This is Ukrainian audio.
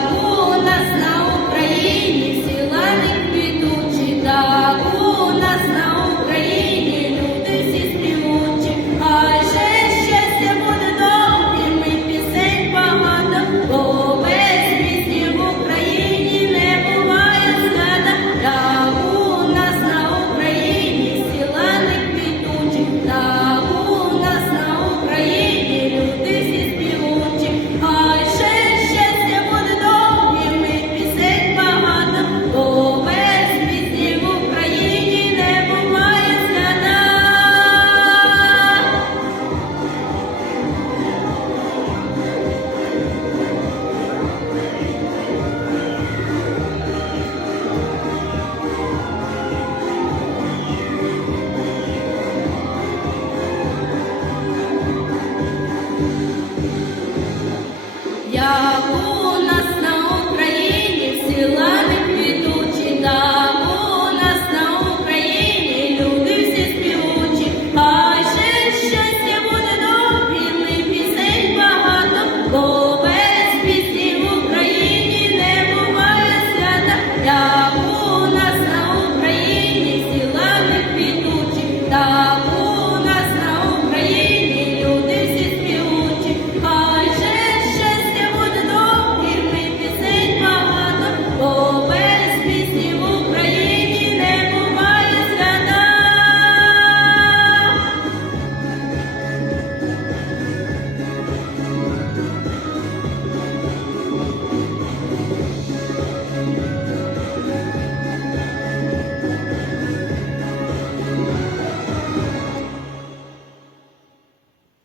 забула знала. Ya